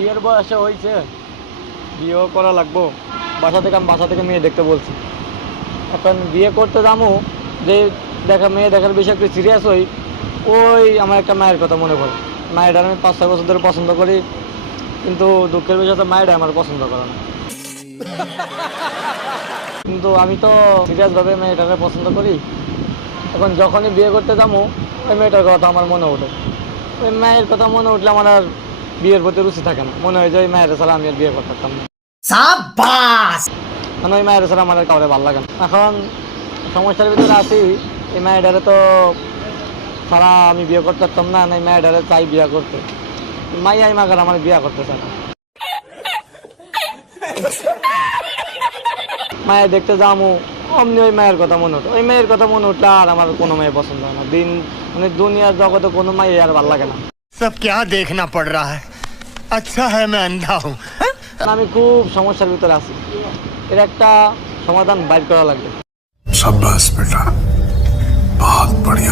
বিয়ের বয়সে হয়েছে, বিয়েও করা লাগবো। বাসা থেকে মেয়ে দেখতে বলছি। এখন বিয়ে করতে যাবো, যে মেয়ে দেখার বিষয়ে একটু সিরিয়াস হই, ওই আমার একটা মায়ের কথা মনে পড়ে। মায়ের আমি 5-6 বছর ধরে পছন্দ করি, কিন্তু দুঃখের বিষয় তো মায়ের আমার পছন্দ করে না। কিন্তু আমি তো সিরিয়াসভাবে মেয়েটাকে পছন্দ করি। এখন যখনই বিয়ে করতে যাবো, ওই মেয়েটার কথা আমার মনে ওঠে। ওই মায়ের কথা মনে উঠলে আমার আর বিয়ের প্রতি রুচি থাকে না। মনে হয় যে ওই মায়ের ছাড়া আমি আর বিয়ে করতে পারতাম না। মানে ওই মায়ের ছাড়া আমার আর কাউরে ভালো লাগে না। এখন সমস্যার ভিতরে আছি, এই মায়েরারে তো ছাড়া আমি বিয়ে করতে পারতাম না, এই মায়েরারে চাই বিয়ে করতে। মাইয়াই মাগার আমার বিয়ে করতে চায় না। মায়ের দেখতে যাবো, অমনি ওই মায়ের কথা মনে উঠে। ওই মেয়ের কথা মনে উঠলে আর আমার কোনো মেয়ে পছন্দ হয় না। মানে দুনিয়ার জগতে কোনো মাই আর ভালো লাগে না। सब क्या देखना पड़ रहा है, अच्छा है मैं अंधा हूँ। আমি খুব সমস্যার ভিতরে আছি, এর একটা সমাধান বাইর করা লাগবে। शाबाश बेटा, बहुत बढ़िया।